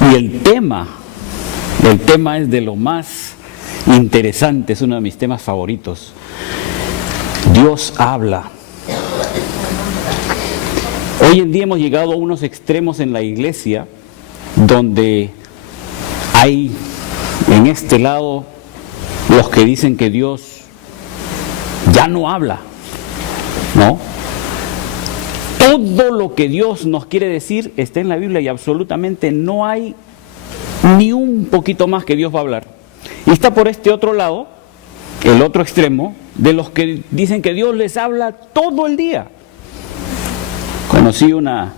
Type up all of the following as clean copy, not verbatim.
Y el tema es de lo más interesante, es uno de mis temas favoritos. Dios habla. Hoy en día hemos llegado a unos extremos en la iglesia donde hay en este lado los que dicen que Dios ya no habla, ¿no? Todo lo que Dios nos quiere decir está en la Biblia y absolutamente no hay ni un poquito más que Dios va a hablar. Y está por este otro lado, el otro extremo, de los que dicen que Dios les habla todo el día. Conocí una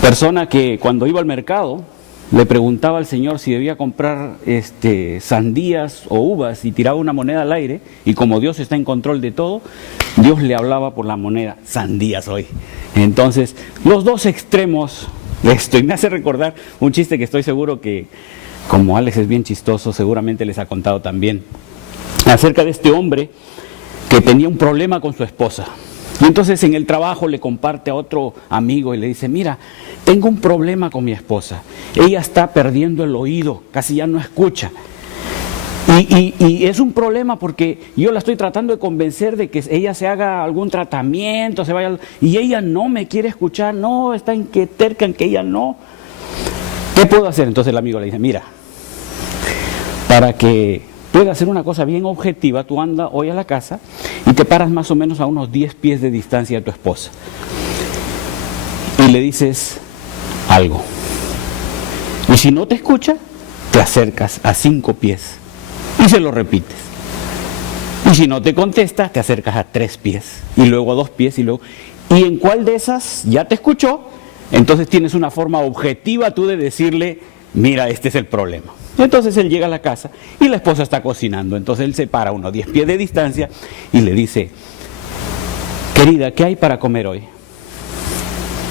persona que cuando iba al mercado le preguntaba al Señor si debía comprar sandías o uvas y tiraba una moneda al aire, y como Dios está en control de todo, Dios le hablaba por la moneda, sandías hoy. Entonces, los dos extremos de esto, y me hace recordar un chiste que estoy seguro que, como Alex es bien chistoso, seguramente les ha contado también, acerca de este hombre que tenía un problema con su esposa. Y entonces en el trabajo le comparte a otro amigo y le dice, mira, tengo un problema con mi esposa. Ella está perdiendo el oído, casi ya no escucha. Y es un problema porque yo la estoy tratando de convencer de que ella se haga algún tratamiento, se vaya, y ella no me quiere escuchar, no, está terca en que ella no. ¿Qué puedo hacer? Entonces el amigo le dice, mira, para que puedes hacer una cosa bien objetiva, tú andas hoy a la casa y te paras más o menos a unos 10 pies de distancia de tu esposa. Y le dices algo. Y si no te escucha, te acercas a 5 pies y se lo repites. Y si no te contesta, te acercas a 3 pies y luego a 2 pies y luego... ¿Y en cuál de esas ya te escuchó? Entonces tienes una forma objetiva tú de decirle, mira, este es el problema. Entonces él llega a la casa y la esposa está cocinando. Entonces él se para a unos 10 pies de distancia y le dice, querida, ¿qué hay para comer hoy?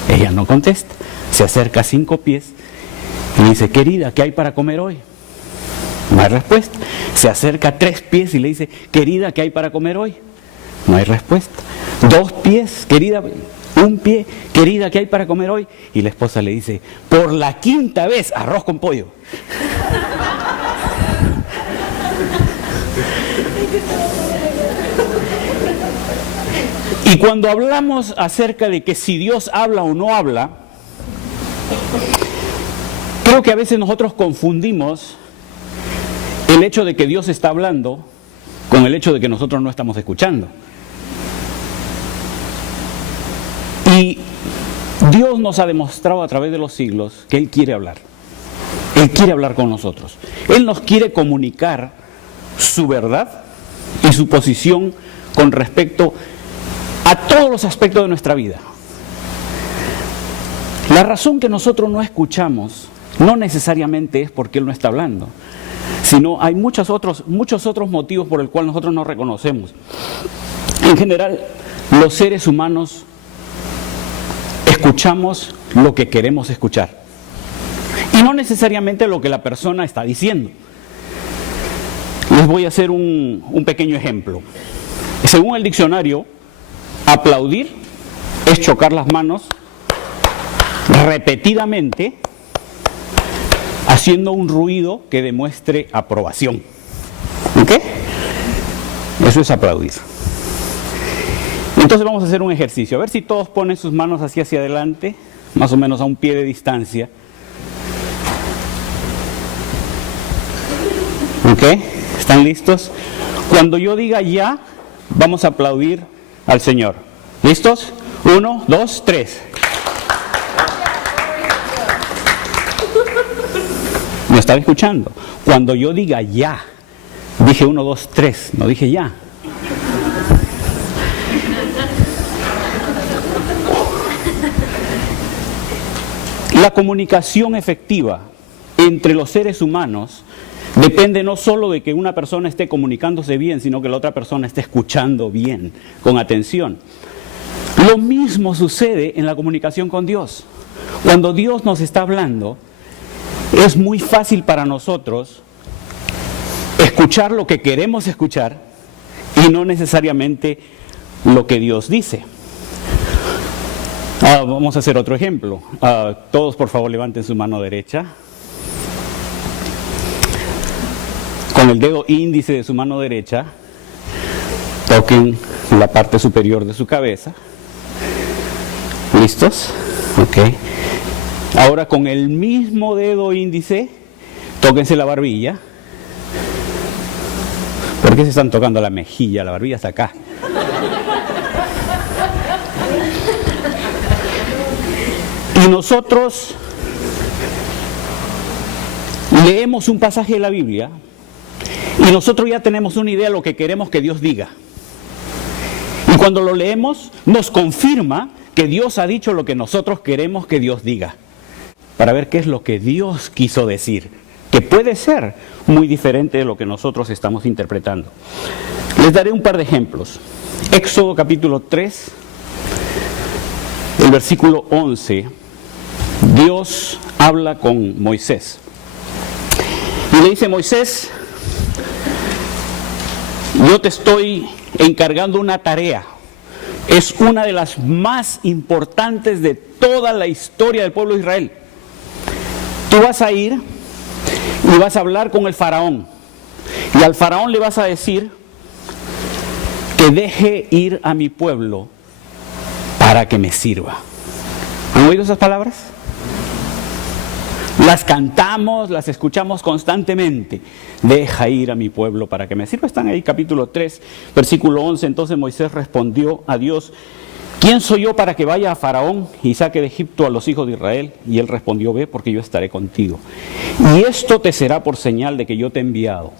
Ella no contesta, se acerca a 5 pies y le dice, querida, ¿qué hay para comer hoy? No hay respuesta. Se acerca a 3 pies y le dice, querida, ¿qué hay para comer hoy? No hay respuesta. 2 pies, querida, 1 pie, querida, ¿qué hay para comer hoy? Y la esposa le dice, por la 5ª vez, arroz con pollo. Y cuando hablamos acerca de que si Dios habla o no habla, creo que a veces nosotros confundimos el hecho de que Dios está hablando con el hecho de que nosotros no estamos escuchando. Y Dios nos ha demostrado a través de los siglos que Él quiere hablar. Él quiere hablar con nosotros. Él nos quiere comunicar su verdad y su posición con respecto a todos los aspectos de nuestra vida. La razón que nosotros no escuchamos no necesariamente es porque Él no está hablando, sino hay muchos otros motivos por el cual nosotros no reconocemos. En general, los seres humanos escuchamos lo que queremos escuchar y no necesariamente lo que la persona está diciendo. Les voy a hacer un pequeño ejemplo. Según el diccionario, aplaudir es chocar las manos repetidamente haciendo un ruido que demuestre aprobación. ¿Ok? Eso es aplaudir. Entonces vamos a hacer un ejercicio. A ver si todos ponen sus manos hacia adelante, más o menos a 1 pie de distancia. ¿Ok? ¿Están listos? Cuando yo diga ya, vamos a aplaudir al Señor. ¿Listos? 1, 2, 3. ¿Me estaba escuchando? Cuando yo diga ya, dije 1, 2, 3, no dije ya. La comunicación efectiva entre los seres humanos depende no solo de que una persona esté comunicándose bien, sino que la otra persona esté escuchando bien, con atención. Lo mismo sucede en la comunicación con Dios. Cuando Dios nos está hablando, es muy fácil para nosotros escuchar lo que queremos escuchar y no necesariamente lo que Dios dice. Vamos a hacer otro ejemplo. Todos por favor levanten su mano derecha. el dedo índice de su mano derecha, toquen la parte superior de su cabeza. ¿Listos? Ok. Ahora con el mismo dedo índice, tóquense la barbilla. ¿Por qué se están tocando la mejilla? La barbilla está acá. Y nosotros leemos un pasaje de la Biblia y nosotros ya tenemos una idea de lo que queremos que Dios diga. Y cuando lo leemos, nos confirma que Dios ha dicho lo que nosotros queremos que Dios diga, para ver qué es lo que Dios quiso decir, que puede ser muy diferente de lo que nosotros estamos interpretando. Les daré un par de ejemplos. Éxodo capítulo 3, el versículo 11, Dios habla con Moisés. Y le dice: Moisés, yo te estoy encargando una tarea. Es una de las más importantes de toda la historia del pueblo de Israel. Tú vas a ir y vas a hablar con el faraón. Y al faraón le vas a decir que deje ir a mi pueblo para que me sirva. ¿Han oído esas palabras? Las cantamos, las escuchamos constantemente. Deja ir a mi pueblo para que me sirva. Están ahí, capítulo 3, versículo 11. Entonces Moisés respondió a Dios: ¿quién soy yo para que vaya a Faraón y saque de Egipto a los hijos de Israel? Y él respondió: ve, porque yo estaré contigo. Y esto te será por señal de que yo te he enviado.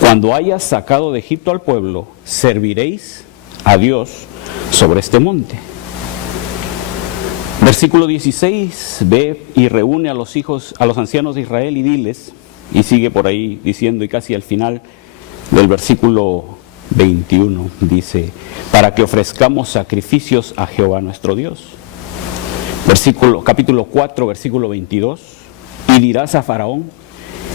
Cuando hayas sacado de Egipto al pueblo, serviréis a Dios sobre este monte. Versículo 16, ve y reúne a los ancianos de Israel y diles, y sigue por ahí diciendo, y casi al final del versículo 21 dice: para que ofrezcamos sacrificios a Jehová nuestro Dios. Capítulo 4, versículo 22, y dirás a Faraón: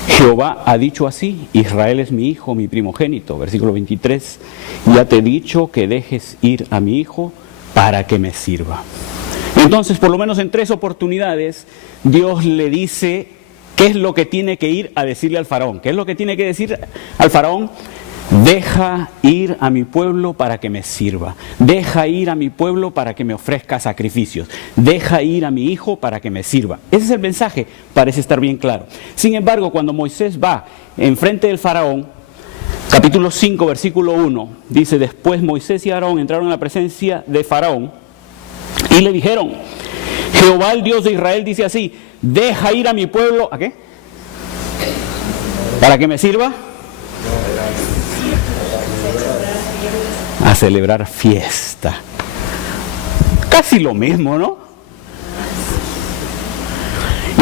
Jehová ha dicho así, Israel es mi hijo, mi primogénito. Versículo 23, ya te he dicho que dejes ir a mi hijo para que me sirva. Entonces, por lo menos en 3 oportunidades, Dios le dice qué es lo que tiene que ir a decirle al faraón. ¿Qué es lo que tiene que decir al faraón? Deja ir a mi pueblo para que me sirva. Deja ir a mi pueblo para que me ofrezca sacrificios. Deja ir a mi hijo para que me sirva. Ese es el mensaje, parece estar bien claro. Sin embargo, cuando Moisés va enfrente del faraón, capítulo 5, versículo 1, dice: después Moisés y Aarón entraron en la presencia de faraón y le dijeron: Jehová, el Dios de Israel, dice así: deja ir a mi pueblo, ¿a qué? ¿Para que me sirva? A celebrar fiesta. Casi lo mismo, ¿no?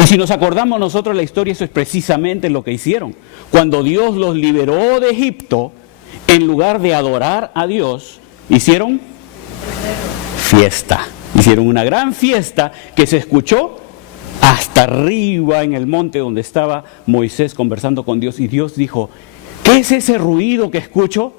Y si nos acordamos nosotros la historia, eso es precisamente lo que hicieron. Cuando Dios los liberó de Egipto, en lugar de adorar a Dios, hicieron fiesta. Hicieron una gran fiesta que se escuchó hasta arriba en el monte donde estaba Moisés conversando con Dios. Y Dios dijo: ¿qué es ese ruido que escucho?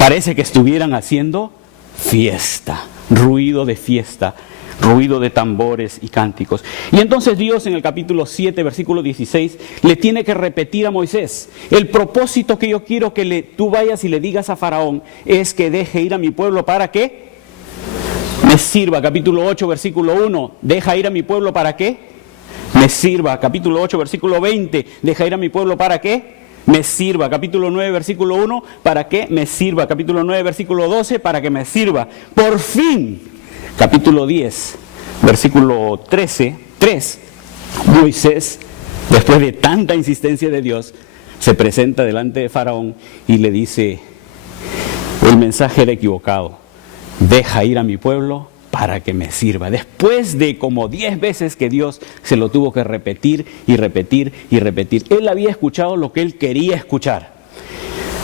Parece que estuvieran haciendo fiesta, ruido de fiesta, ruido de tambores y cánticos. Y entonces Dios, en el capítulo 7, versículo 16, le tiene que repetir a Moisés: el propósito que yo quiero que tú vayas y le digas a Faraón es que deje ir a mi pueblo para que me sirva. Capítulo 8, versículo 1, deja ir a mi pueblo para que me sirva. Capítulo 8, versículo 20, deja ir a mi pueblo para que me sirva. Capítulo 9, versículo 1, para que me sirva. Capítulo 9, versículo 12, para que me sirva. Por fin, capítulo 10, versículo 13, 3, Moisés, después de tanta insistencia de Dios, se presenta delante de Faraón y le dice: el mensaje era equivocado. Deja ir a mi pueblo para que me sirva. Después de como 10 veces que Dios se lo tuvo que repetir y repetir y repetir. Él había escuchado lo que él quería escuchar.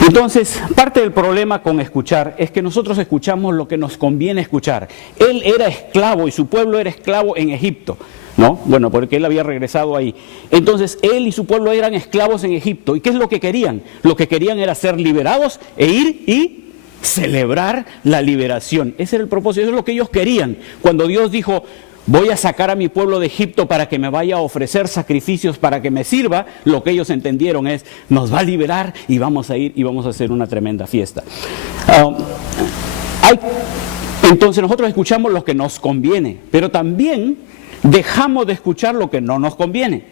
Entonces, parte del problema con escuchar es que nosotros escuchamos lo que nos conviene escuchar. Él era esclavo y su pueblo era esclavo en Egipto, ¿no? Bueno, porque él había regresado ahí. Entonces, él y su pueblo eran esclavos en Egipto. ¿Y qué es lo que querían? Lo que querían era ser liberados e ir y celebrar la liberación. Ese era el propósito, eso es lo que ellos querían. Cuando Dios dijo: voy a sacar a mi pueblo de Egipto para que me vaya a ofrecer sacrificios para que me sirva, lo que ellos entendieron es, nos va a liberar y vamos a ir y vamos a hacer una tremenda fiesta. Entonces nosotros escuchamos lo que nos conviene, pero también dejamos de escuchar lo que no nos conviene.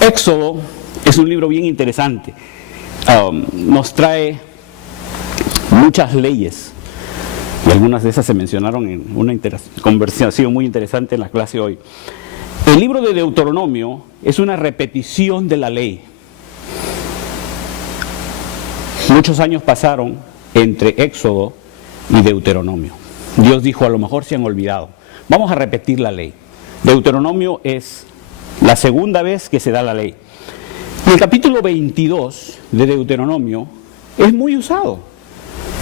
Éxodo es un libro bien interesante. Nos trae muchas leyes. Y algunas de esas se mencionaron en una conversación muy interesante en la clase hoy. El libro de Deuteronomio es una repetición de la ley. Muchos años pasaron entre Éxodo y Deuteronomio. Dios dijo, a lo mejor se han olvidado. Vamos a repetir la ley. Deuteronomio es la segunda vez que se da la ley. Y el capítulo 22 de Deuteronomio es muy usado.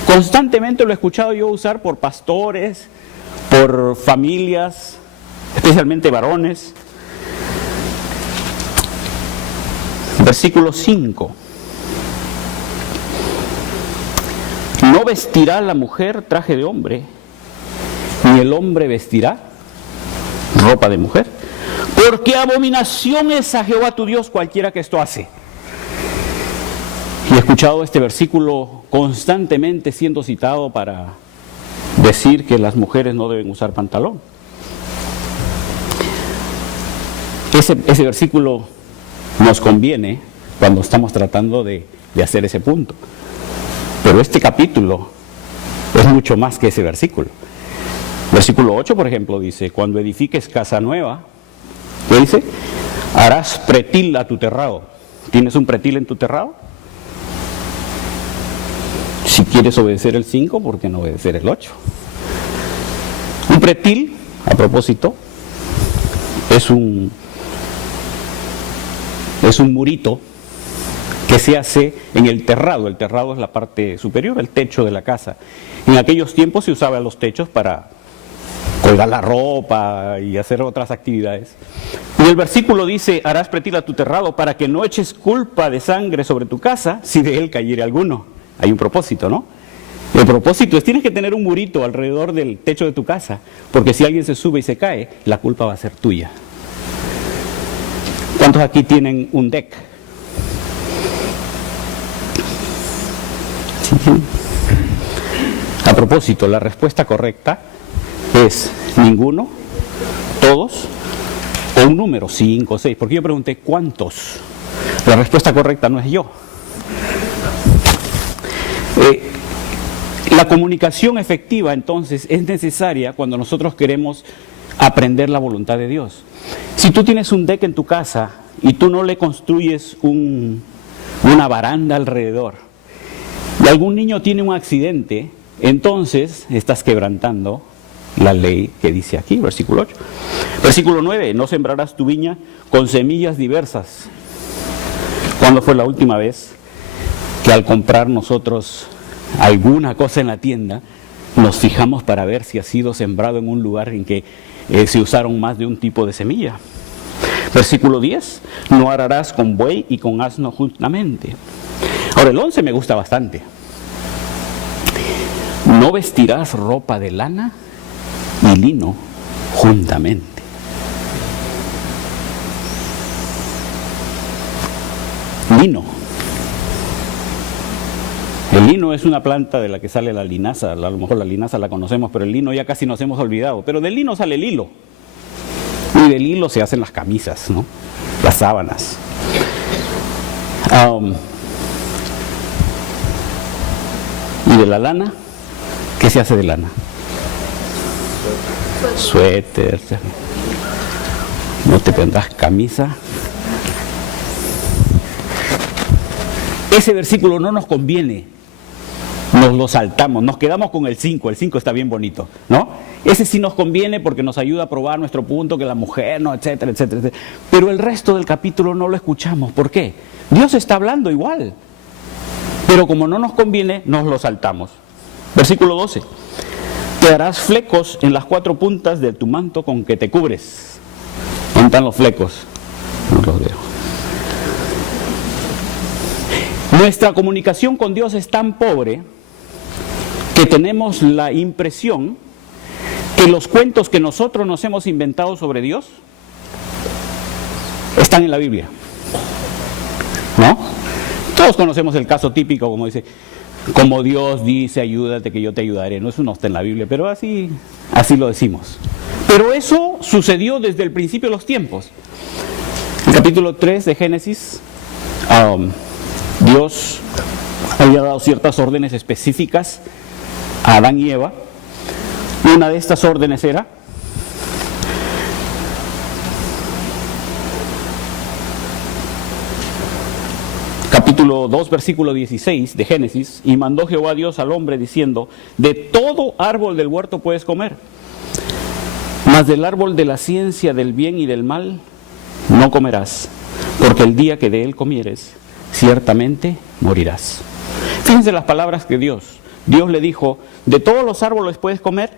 Constantemente lo he escuchado yo usar por pastores, por familias, especialmente varones. Versículo 5. No vestirá la mujer traje de hombre, ni el hombre vestirá ropa de mujer, porque abominación es a Jehová tu Dios cualquiera que esto hace. Y he escuchado este versículo constantemente siendo citado para decir que las mujeres no deben usar pantalón. Ese versículo nos conviene cuando estamos tratando de hacer ese punto. Pero este capítulo es mucho más que ese versículo. Versículo 8, por ejemplo, dice, cuando edifiques casa nueva, ¿qué dice? Harás pretil a tu terrado. ¿Tienes un pretil en tu terrado? Si quieres obedecer el 5, ¿por qué no obedecer el 8? Un pretil, a propósito, es un murito que se hace en el terrado. El terrado es la parte superior, el techo de la casa. En aquellos tiempos se usaba los techos para colgar la ropa y hacer otras actividades. Y el versículo dice, harás pretil a tu terrado para que no eches culpa de sangre sobre tu casa si de él cayere alguno. Hay un propósito, ¿no? El propósito es, tienes que tener un murito alrededor del techo de tu casa, porque si alguien se sube y se cae, la culpa va a ser tuya. ¿Cuántos aquí tienen un deck? ¿Sí? A propósito, la respuesta correcta es ninguno, todos, o un número, 5 o 6. Porque yo pregunté, ¿cuántos? La respuesta correcta no es yo. La comunicación efectiva, entonces, es necesaria cuando nosotros queremos aprender la voluntad de Dios. Si tú tienes un deck en tu casa y tú no le construyes una baranda alrededor, y algún niño tiene un accidente, entonces estás quebrantando la ley que dice aquí, versículo 8. Versículo 9, no sembrarás tu viña con semillas diversas. ¿Cuándo fue la última vez que al comprar nosotros alguna cosa en la tienda, nos fijamos para ver si ha sido sembrado en un lugar en que se usaron más de un tipo de semilla? Versículo 10, no ararás con buey y con asno juntamente. Ahora el 11 me gusta bastante. No vestirás ropa de lana y lino juntamente. Lino. El lino es una planta de la que sale la linaza. A lo mejor la linaza la conocemos, pero el lino ya casi nos hemos olvidado. Pero del lino sale el hilo. Y del hilo se hacen las camisas, ¿no? Las sábanas. ¿Y de la lana? ¿Qué se hace de lana? Suéter. No te pondrás camisa. Ese versículo no nos conviene. Nos lo saltamos, nos quedamos con el 5 está bien bonito, ¿no? Ese sí nos conviene porque nos ayuda a probar nuestro punto, que la mujer, no, etcétera, etcétera, etcétera. Pero el resto del capítulo no lo escuchamos. ¿Por qué? Dios está hablando igual, pero como no nos conviene, nos lo saltamos. Versículo 12. Te harás flecos en las 4 puntas de tu manto con que te cubres. ¿Dónde están los flecos? No los veo. Nuestra comunicación con Dios es tan pobre que tenemos la impresión que los cuentos que nosotros nos hemos inventado sobre Dios están en la Biblia, ¿no? Todos conocemos el caso típico, como dice, como Dios dice, ayúdate que yo te ayudaré. No, eso no está en la Biblia, pero así lo decimos. Pero eso sucedió desde el principio de los tiempos. En el capítulo 3 de Génesis, Dios había dado ciertas órdenes específicas a Adán y Eva. Una de estas órdenes era: capítulo 2, versículo 16 de Génesis, y mandó Jehová Dios al hombre diciendo: de todo árbol del huerto puedes comer, mas del árbol de la ciencia del bien y del mal no comerás, porque el día que de él comieres, ciertamente morirás. Fíjense las palabras que Dios le dijo: de todos los árboles puedes comer,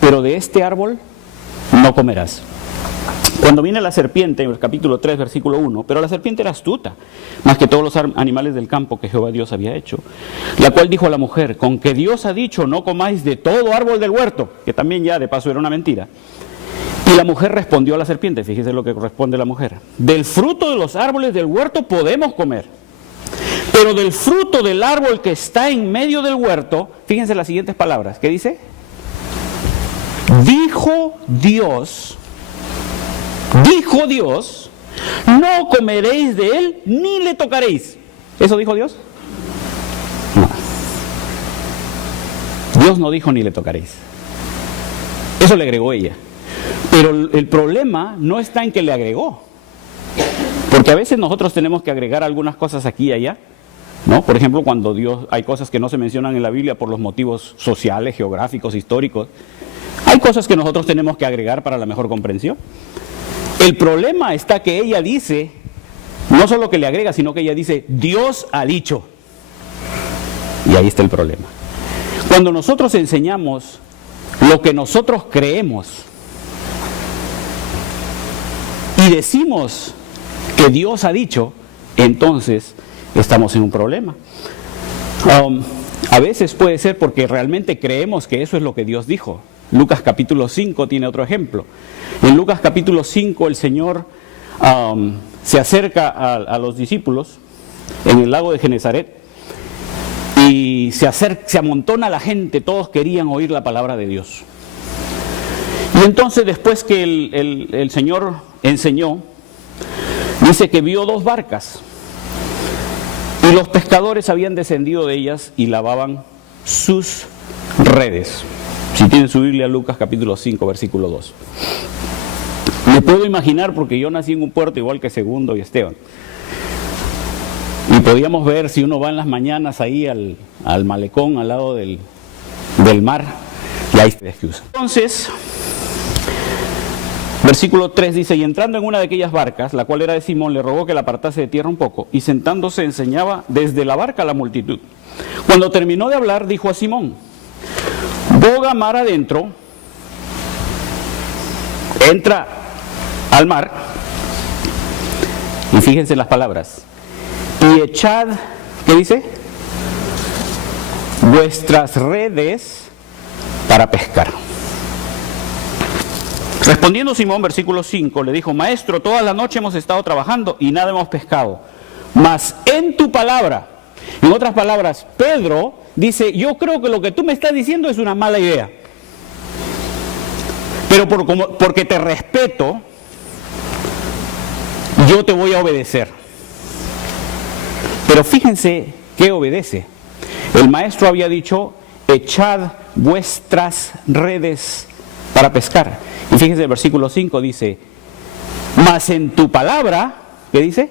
pero de este árbol no comerás. Cuando viene la serpiente, en el capítulo 3, versículo 1, pero la serpiente era astuta, más que todos los animales del campo que Jehová Dios había hecho, la cual dijo a la mujer: con que Dios ha dicho, no comáis de todo árbol del huerto, que también ya de paso era una mentira. Y la mujer respondió a la serpiente, fíjese lo que responde la mujer: del fruto de los árboles del huerto podemos comer, pero del fruto del árbol que está en medio del huerto, fíjense las siguientes palabras, ¿qué dice? Dijo Dios, no comeréis de él ni le tocaréis. ¿Eso dijo Dios? No. Dios no dijo ni le tocaréis. Eso le agregó ella. Pero el problema no está en que le agregó. Porque a veces nosotros tenemos que agregar algunas cosas aquí y allá, ¿no? Por ejemplo, cuando hay cosas que no se mencionan en la Biblia por los motivos sociales, geográficos, históricos. Hay cosas que nosotros tenemos que agregar para la mejor comprensión. El problema está que ella dice, no solo que le agrega, sino que ella dice: Dios ha dicho. Y ahí está el problema. Cuando nosotros enseñamos lo que nosotros creemos y decimos que Dios ha dicho, entonces estamos en un problema. A veces puede ser porque realmente creemos que eso es lo que Dios dijo. Lucas capítulo 5 tiene otro ejemplo. En Lucas capítulo 5 el Señor se acerca a los discípulos en el lago de Genezaret y se amontona la gente, todos querían oír la palabra de Dios. Y entonces, después que el Señor enseñó, dice que vio 2 barcas y los pescadores habían descendido de ellas y lavaban sus redes. Si tienen su Biblia, Lucas capítulo 5, versículo 2. Me puedo imaginar, porque yo nací en un puerto igual que Segundo y Esteban. Y podíamos ver, si uno va en las mañanas ahí al malecón, al lado del mar, y ahí se usa. Entonces, versículo 3 dice: y entrando en una de aquellas barcas, la cual era de Simón, le rogó que la apartase de tierra un poco, y sentándose enseñaba desde la barca a la multitud. Cuando terminó de hablar, dijo a Simón: boga mar adentro, entra al mar, y fíjense las palabras, y echad, ¿qué dice? Vuestras redes para pescar. Respondiendo Simón, versículo 5, le dijo: maestro, toda la noche hemos estado trabajando y nada hemos pescado, mas en tu palabra. En otras palabras, Pedro dice: yo creo que lo que tú me estás diciendo es una mala idea, pero porque te respeto, yo te voy a obedecer. Pero fíjense qué obedece. El maestro había dicho: echad vuestras redes para pescar. Y fíjense, el versículo 5 dice: mas en tu palabra, ¿qué dice?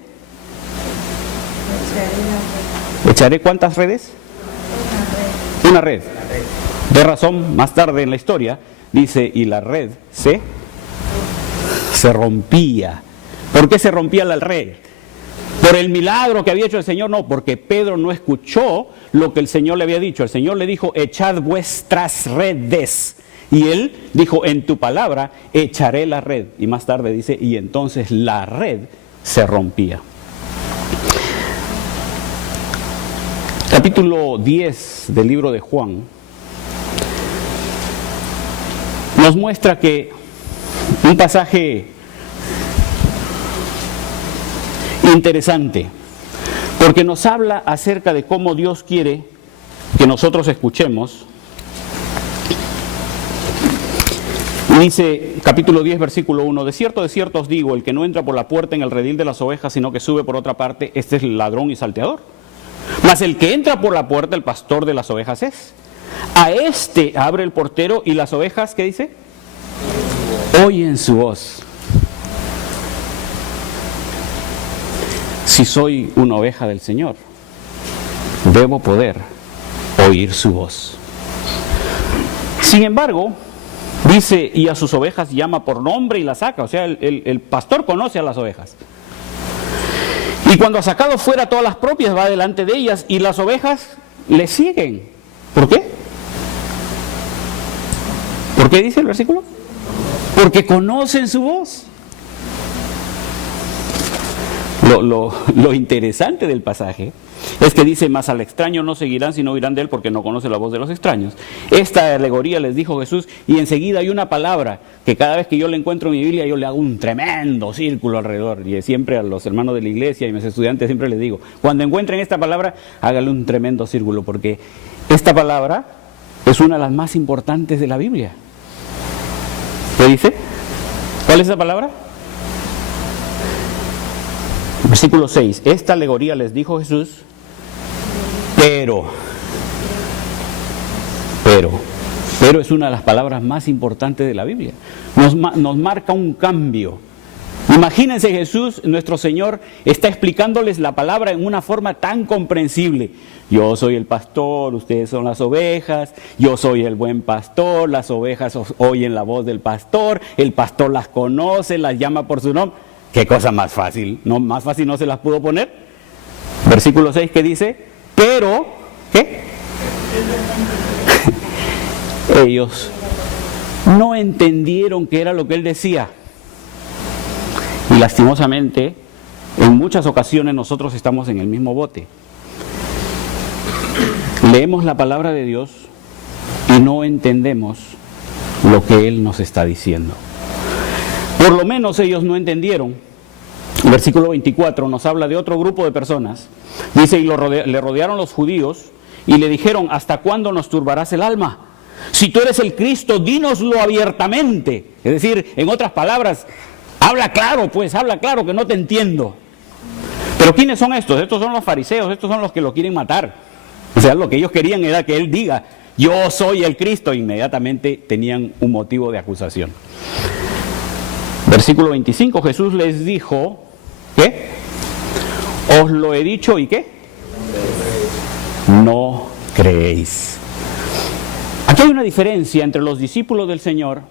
¿Echaré cuántas redes? Una red. De razón, más tarde en la historia, dice: y la red se rompía. ¿Por qué se rompía la red? ¿Por el milagro que había hecho el Señor? No, porque Pedro no escuchó lo que el Señor le había dicho. El Señor le dijo: echad vuestras redes. Y él dijo: en tu palabra echaré la red. Y más tarde dice: y entonces la red se rompía. Capítulo 10 del libro de Juan nos muestra que un pasaje interesante, porque nos habla acerca de cómo Dios quiere que nosotros escuchemos. Dice capítulo 10, versículo 1, de cierto os digo, el que no entra por la puerta en el redil de las ovejas, sino que sube por otra parte, este es ladrón y salteador. Mas el que entra por la puerta, el pastor de las ovejas es. A este abre el portero y las ovejas, ¿qué dice? Oyen su voz. Si soy una oveja del Señor, debo poder oír su voz. Sin embargo, dice, y a sus ovejas llama por nombre y las saca. O sea, el pastor conoce a las ovejas. Y cuando ha sacado fuera todas las propias, va delante de ellas y las ovejas le siguen. ¿Por qué? ¿Por qué dice el versículo? Porque conocen su voz. Lo interesante del pasaje es que dice, mas al extraño no seguirán, sino oirán de él, porque no conoce la voz de los extraños. Esta alegoría les dijo Jesús, y enseguida hay una palabra que cada vez que yo la encuentro en mi Biblia, yo le hago un tremendo círculo alrededor. Y siempre a los hermanos de la iglesia y a mis estudiantes siempre les digo, cuando encuentren esta palabra, hágale un tremendo círculo, porque esta palabra es una de las más importantes de la Biblia. ¿Qué dice? ¿Cuál es esa palabra? Versículo 6, esta alegoría les dijo Jesús, pero es una de las palabras más importantes de la Biblia. Nos marca un cambio. Imagínense, Jesús, nuestro Señor, está explicándoles la palabra en una forma tan comprensible. Yo soy el pastor, ustedes son las ovejas, yo soy el buen pastor, las ovejas oyen la voz del pastor, el pastor las conoce, las llama por su nombre. ¿Qué cosa más fácil? ¿No? Más fácil no se las pudo poner. Versículo 6 que dice, pero, ¿qué? Ellos no entendieron qué era lo que él decía. Y lastimosamente, en muchas ocasiones nosotros estamos en el mismo bote. Leemos la palabra de Dios y no entendemos lo que Él nos está diciendo. Por lo menos ellos no entendieron. El versículo 24 nos habla de otro grupo de personas. Dice, y le rodearon los judíos y le dijeron, ¿hasta cuándo nos turbarás el alma? Si tú eres el Cristo, dínoslo abiertamente. Es decir, en otras palabras, habla claro, pues, habla claro que no te entiendo. Pero ¿quiénes son estos? Estos son los fariseos, estos son los que lo quieren matar. O sea, lo que ellos querían era que él diga, yo soy el Cristo. Inmediatamente tenían un motivo de acusación. Versículo 25, Jesús les dijo, ¿qué? Os lo he dicho, ¿y qué? No creéis. Aquí hay una diferencia entre los discípulos del Señor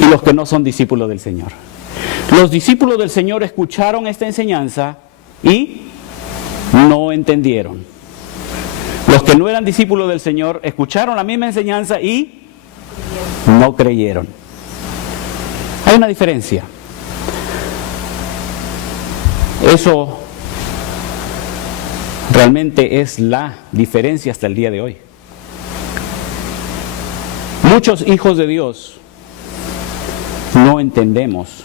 y los que no son discípulos del Señor. Los discípulos del Señor escucharon esta enseñanza y no entendieron. Los que no eran discípulos del Señor escucharon la misma enseñanza y no creyeron. Hay una diferencia. Eso realmente es la diferencia hasta el día de hoy. Muchos hijos de Dios no entendemos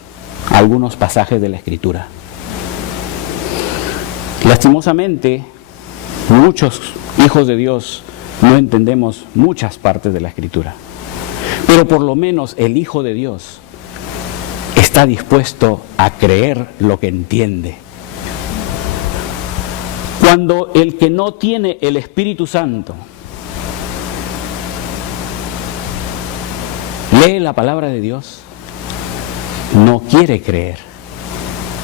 algunos pasajes de la Escritura. Lastimosamente, muchos hijos de Dios no entendemos muchas partes de la Escritura. Pero por lo menos el Hijo de Dios está dispuesto a creer lo que entiende. Cuando el que no tiene el Espíritu Santo lee la palabra de Dios, no quiere creer,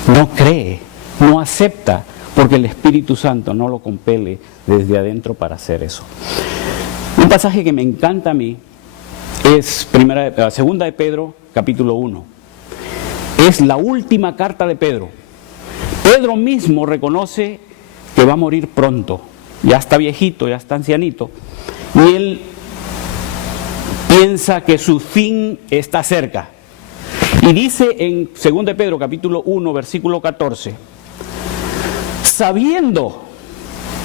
no cree, no acepta, porque el Espíritu Santo no lo compele desde adentro para hacer eso. Un pasaje que me encanta a mí es segunda de Pedro, capítulo 1. Es la última carta de Pedro. Pedro mismo reconoce que va a morir pronto. Ya está viejito, ya está ancianito. Y él piensa que su fin está cerca. Y dice en 2 de Pedro, capítulo 1, versículo 14, sabiendo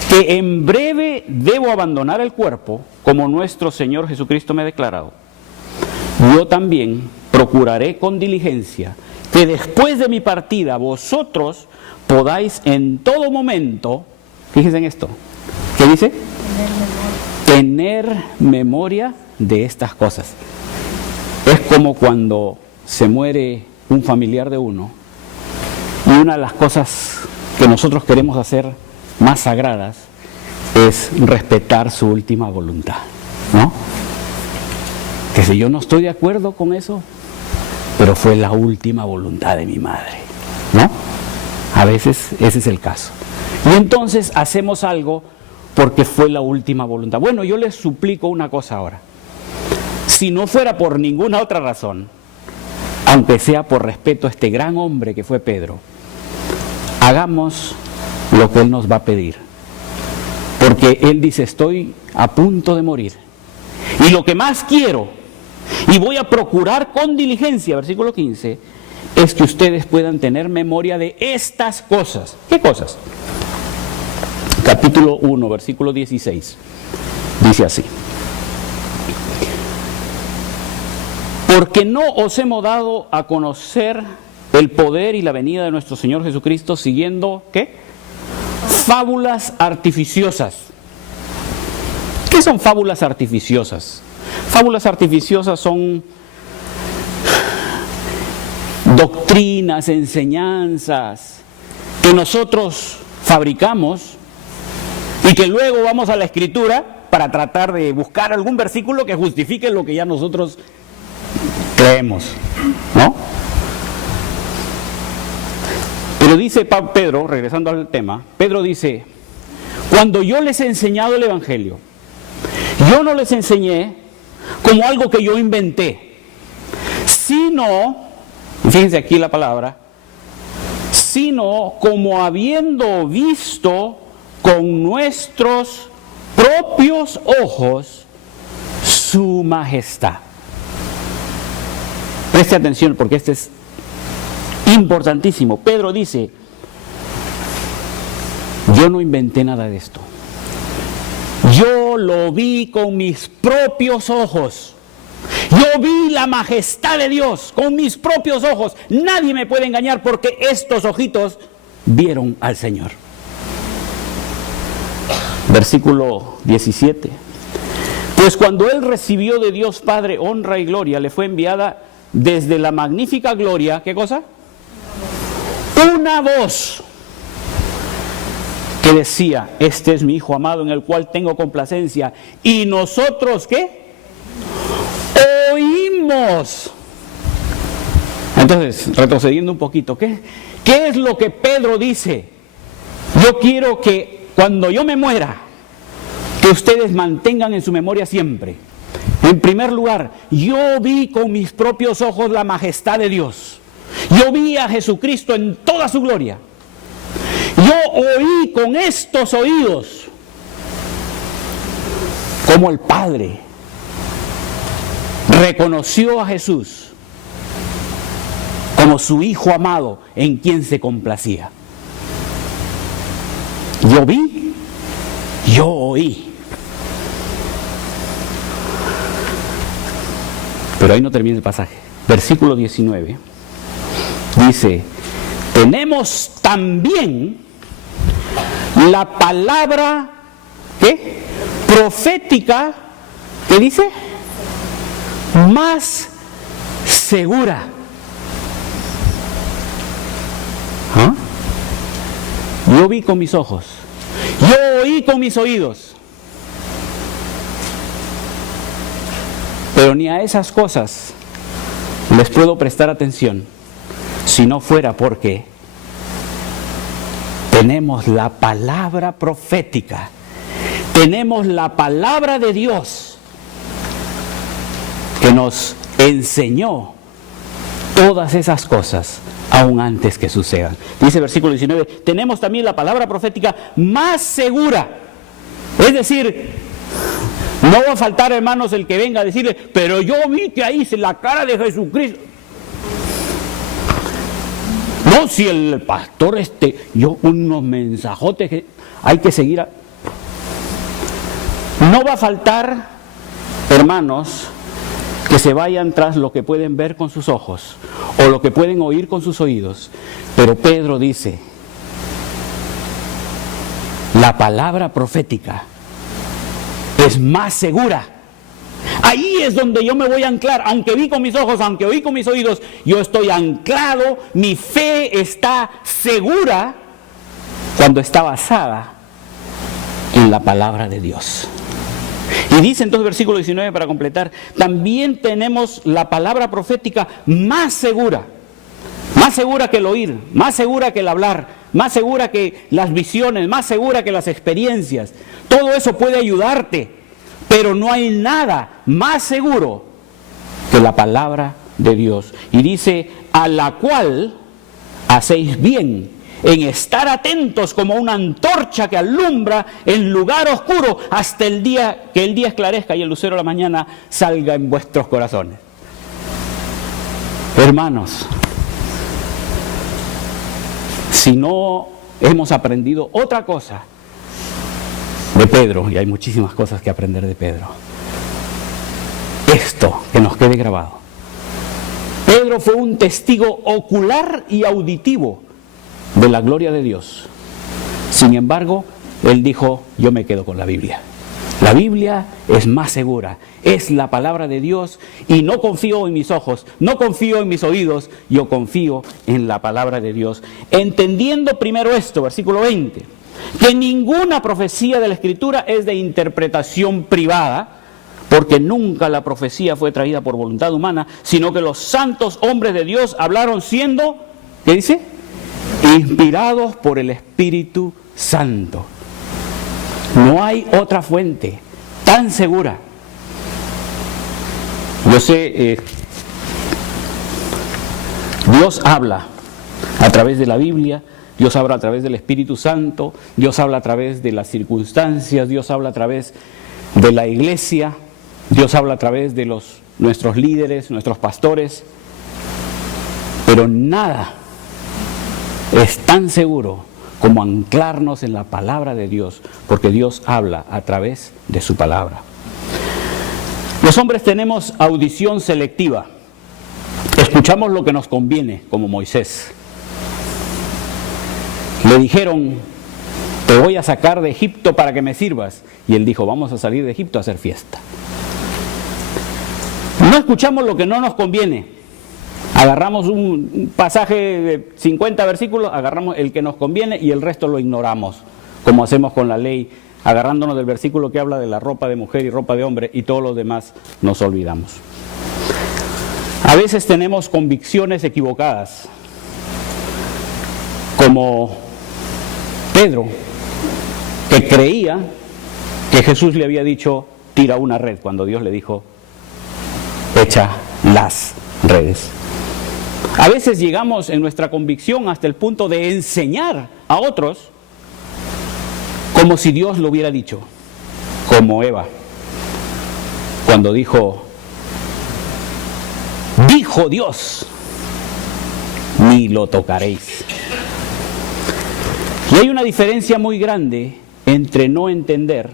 que en breve debo abandonar el cuerpo, como nuestro Señor Jesucristo me ha declarado, yo también procuraré con diligencia que después de mi partida vosotros podáis en todo momento, fíjense en esto, ¿qué dice? Tener memoria de estas cosas. Es como cuando se muere un familiar de uno y una de las cosas que nosotros queremos hacer más sagradas es respetar su última voluntad, ¿no? Que si yo no estoy de acuerdo con eso, pero fue la última voluntad de mi madre, ¿no? A veces ese es el caso. Y entonces hacemos algo porque fue la última voluntad. Bueno, yo les suplico una cosa ahora. Si no fuera por ninguna otra razón, aunque sea por respeto a este gran hombre que fue Pedro, hagamos lo que él nos va a pedir. Porque él dice, estoy a punto de morir. Y lo que más quiero, y voy a procurar con diligencia, versículo 15, es que ustedes puedan tener memoria de estas cosas. ¿Qué cosas? Capítulo 1, versículo 16. Dice así. Porque no os hemos dado a conocer el poder y la venida de nuestro Señor Jesucristo siguiendo, ¿qué? Fábulas artificiosas. ¿Qué son fábulas artificiosas? Fábulas artificiosas son doctrinas, enseñanzas que nosotros fabricamos y que luego vamos a la Escritura para tratar de buscar algún versículo que justifique lo que ya nosotros creemos, ¿no? Pero dice Pedro, regresando al tema, Pedro dice, cuando yo les he enseñado el Evangelio, yo no les enseñé como algo que yo inventé, sino, fíjense aquí la palabra, sino como habiendo visto con nuestros propios ojos su majestad. Preste atención porque este es importantísimo. Pedro dice, yo no inventé nada de esto. Yo lo vi con mis propios ojos. Yo vi la majestad de Dios con mis propios ojos. Nadie me puede engañar porque estos ojitos vieron al Señor. Versículo 17. Pues cuando Él recibió de Dios Padre honra y gloria, le fue enviada desde la magnífica gloria, ¿qué cosa? Una voz que decía, este es mi Hijo amado en el cual tengo complacencia. Y nosotros, ¿qué? Oímos. Entonces, retrocediendo un poquito, ¿qué es lo que Pedro dice? Yo quiero que cuando yo me muera, que ustedes mantengan en su memoria siempre. En primer lugar, yo vi con mis propios ojos la majestad de Dios. Yo vi a Jesucristo en toda su gloria. Yo oí con estos oídos cómo el Padre reconoció a Jesús como su Hijo amado en quien se complacía. Yo vi, yo oí. Pero ahí no termina el pasaje. Versículo 19 dice, tenemos también la palabra, ¿qué? Profética, ¿qué dice? Más segura. ¿Ah? Yo vi con mis ojos, yo oí con mis oídos, pero ni a esas cosas les puedo prestar atención si no fuera porque tenemos la palabra profética, tenemos la palabra de Dios que nos enseñó todas esas cosas aún antes que sucedan. Dice versículo 19, tenemos también la palabra profética más segura. Es decir, no va a faltar, hermanos, el que venga a decirle, pero yo vi que ahí la cara de Jesucristo. No, si el pastor yo unos mensajotes que hay que seguir. No va a faltar, hermanos, que se vayan tras lo que pueden ver con sus ojos o lo que pueden oír con sus oídos. Pero Pedro dice, la palabra profética es más segura. Ahí es donde yo me voy a anclar. Aunque vi con mis ojos, aunque oí con mis oídos, yo estoy anclado, mi fe está segura cuando está basada en la palabra de Dios. Y dice entonces versículo 19 para completar, también tenemos la palabra profética más segura que el oír, más segura que el hablar, más segura que las visiones, más segura que las experiencias. Todo eso puede ayudarte, pero no hay nada más seguro que la palabra de Dios. Y dice, a la cual hacéis bien en estar atentos como una antorcha que alumbra en lugar oscuro hasta el día que el día esclarezca y el lucero de la mañana salga en vuestros corazones. Hermanos, si no hemos aprendido otra cosa de Pedro, y hay muchísimas cosas que aprender de Pedro, esto que nos quede grabado: Pedro fue un testigo ocular y auditivo de la gloria de Dios. Sin embargo, él dijo, yo me quedo con la Biblia. La Biblia es más segura, es la palabra de Dios y no confío en mis ojos, no confío en mis oídos, yo confío en la palabra de Dios. Entendiendo primero esto, versículo 20, que ninguna profecía de la Escritura es de interpretación privada, porque nunca la profecía fue traída por voluntad humana, sino que los santos hombres de Dios hablaron siendo, ¿qué dice? Inspirados por el Espíritu Santo. No hay otra fuente tan segura. Yo sé, Dios habla a través de la Biblia, Dios habla a través del Espíritu Santo, Dios habla a través de las circunstancias, Dios habla a través de la iglesia, Dios habla a través de nuestros líderes, nuestros pastores, pero nada es tan seguro como anclarnos en la palabra de Dios, porque Dios habla a través de su palabra. Los hombres tenemos audición selectiva. Escuchamos lo que nos conviene, como Moisés. Le dijeron, te voy a sacar de Egipto para que me sirvas. Y él dijo, vamos a salir de Egipto a hacer fiesta. No escuchamos lo que no nos conviene. Agarramos un pasaje de 50 versículos, agarramos el que nos conviene y el resto lo ignoramos, como hacemos con la ley, agarrándonos del versículo que habla de la ropa de mujer y ropa de hombre, y todos los demás nos olvidamos. A veces tenemos convicciones equivocadas, como Pedro, que creía que Jesús le había dicho, tira una red, cuando Dios le dijo, echa las redes. A veces llegamos en nuestra convicción hasta el punto de enseñar a otros como si Dios lo hubiera dicho, como Eva, cuando dijo Dios, ni lo tocaréis. Y hay una diferencia muy grande entre no entender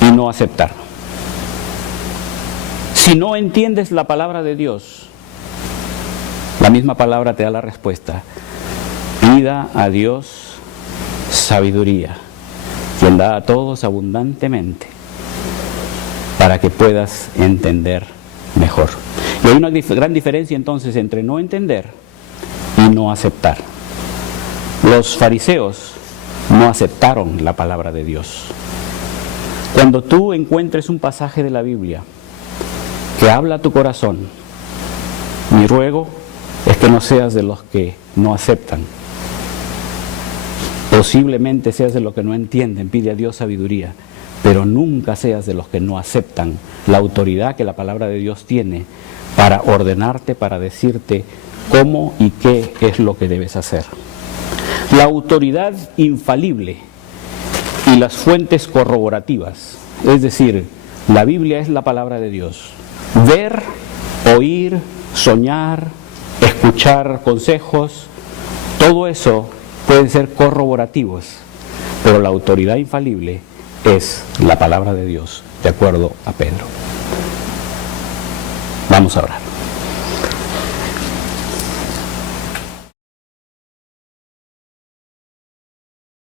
y no aceptar. Si no entiendes la palabra de Dios, la misma palabra te da la respuesta. Pida a Dios sabiduría, quien da a todos abundantemente, para que puedas entender mejor. Y hay una gran diferencia entonces entre no entender y no aceptar. Los fariseos no aceptaron la palabra de Dios. Cuando tú encuentres un pasaje de la Biblia que habla a tu corazón, mi ruego es que no seas de los que no aceptan. Posiblemente seas de los que no entienden, pide a Dios sabiduría, pero nunca seas de los que no aceptan la autoridad que la palabra de Dios tiene para ordenarte, para decirte cómo y qué es lo que debes hacer. La autoridad infalible y las fuentes corroborativas, es decir, la Biblia es la palabra de Dios. Ver, oír, soñar, escuchar consejos, todo eso pueden ser corroborativos, pero la autoridad infalible es la palabra de Dios, de acuerdo a Pedro. Vamos a orar.